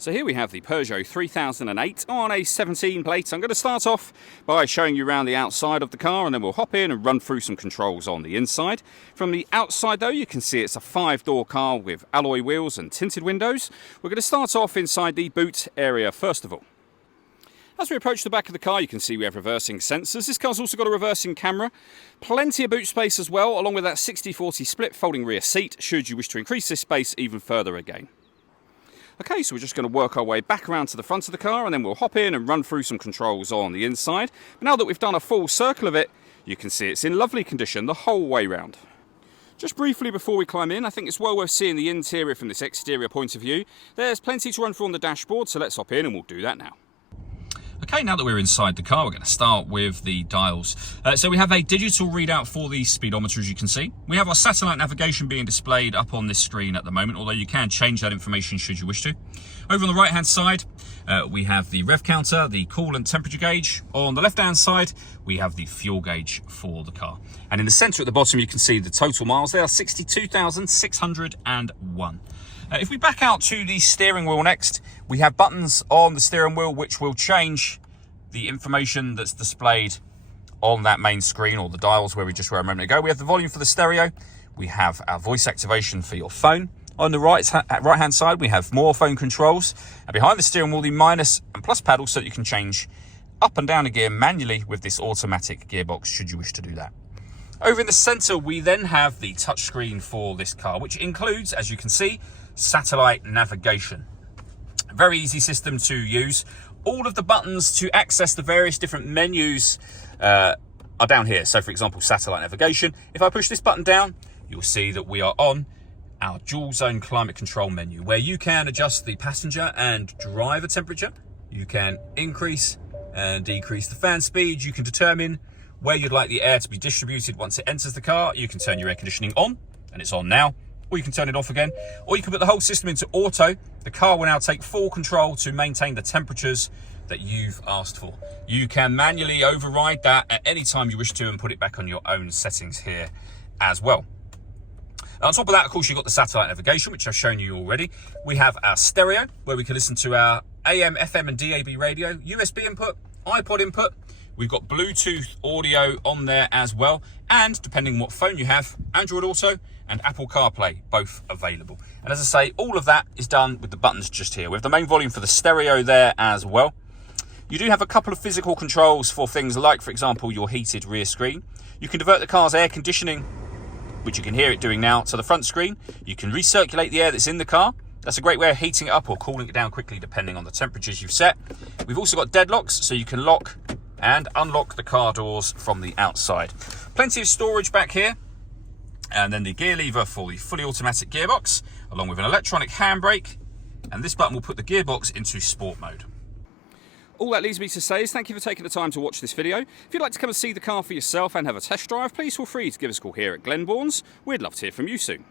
So here we have the Peugeot 3008 on a 17 plate. I'm going to start off by showing you around the outside of the car, and then we'll hop in and run through some controls on the inside. From the outside though, you can see it's a 5-door car with alloy wheels and tinted windows. We're going to start off inside the boot area first of all. As we approach the back of the car, you can see we have reversing sensors. This car's also got a reversing camera. Plenty of boot space as well, along with that 60-40 split folding rear seat, should you wish to increase this space even further again. Okay, so we're just going to work our way back around to the front of the car, and then we'll hop in and run through some controls on the inside. But now that we've done a full circle of it, you can see it's in lovely condition the whole way round. Just briefly before we climb in, I think it's well worth seeing the interior from this exterior point of view. There's plenty to run through on the dashboard, so let's hop in and we'll do that now. Okay, now that we're inside the car, we're going to start with the dials. So we have a digital readout for the speedometer, as you can see. We have our satellite navigation being displayed up on this screen at the moment, although you can change that information should you wish to. Over on the right-hand side, we have the rev counter, the coolant temperature gauge. On the left-hand side, we have the fuel gauge for the car. And in the centre at the bottom, you can see the total miles. They are 62,601. If we back out to the steering wheel next, we have buttons on the steering wheel which will change the information that's displayed on that main screen, or the dials where we just were a moment ago. We have the volume for the stereo. We have our voice activation for your phone. On the right-hand side, we have more phone controls. And behind the steering wheel, the minus and plus paddles, so that you can change up and down a gear manually with this automatic gearbox, should you wish to do that. Over in the centre, we then have the touchscreen for this car, which includes, as you can see, satellite navigation. Very easy system to use. All of the buttons to access the various different menus are down here. So for example, satellite navigation. If I push this button down, you'll see that we are on our dual zone climate control menu, where you can adjust the passenger and driver temperature. You can increase and decrease the fan speed. You can determine where you'd like the air to be distributed once it enters the car. You can turn your air conditioning on, and it's on now, or you can turn it off again, or you can put the whole system into auto. The car will now take full control to maintain the temperatures that you've asked for. You can manually override that at any time you wish to and put it back on your own settings here as well. On top of that, of course, you've got the satellite navigation, which I've shown you already. We have our stereo, where we can listen to our AM, FM and DAB radio, USB input, iPod input. We've got Bluetooth audio on there as well. And depending on what phone you have, Android Auto and Apple CarPlay, both available. And as I say, all of that is done with the buttons just here. We have the main volume for the stereo there as well. You do have a couple of physical controls for things like, for example, your heated rear screen. You can divert the car's air conditioning, which you can hear it doing now, to the front screen. You can recirculate the air that's in the car. That's a great way of heating it up or cooling it down quickly, depending on the temperatures you've set. We've also got deadlocks, so you can lock and unlock the car doors from the outside. Plenty of storage back here. And then the gear lever for the fully automatic gearbox, along with an electronic handbrake. And this button will put the gearbox into sport mode. All that leaves me to say is thank you for taking the time to watch this video. If you'd like to come and see the car for yourself and have a test drive, please feel free to give us a call here at Glenbourne's. We'd love to hear from you soon.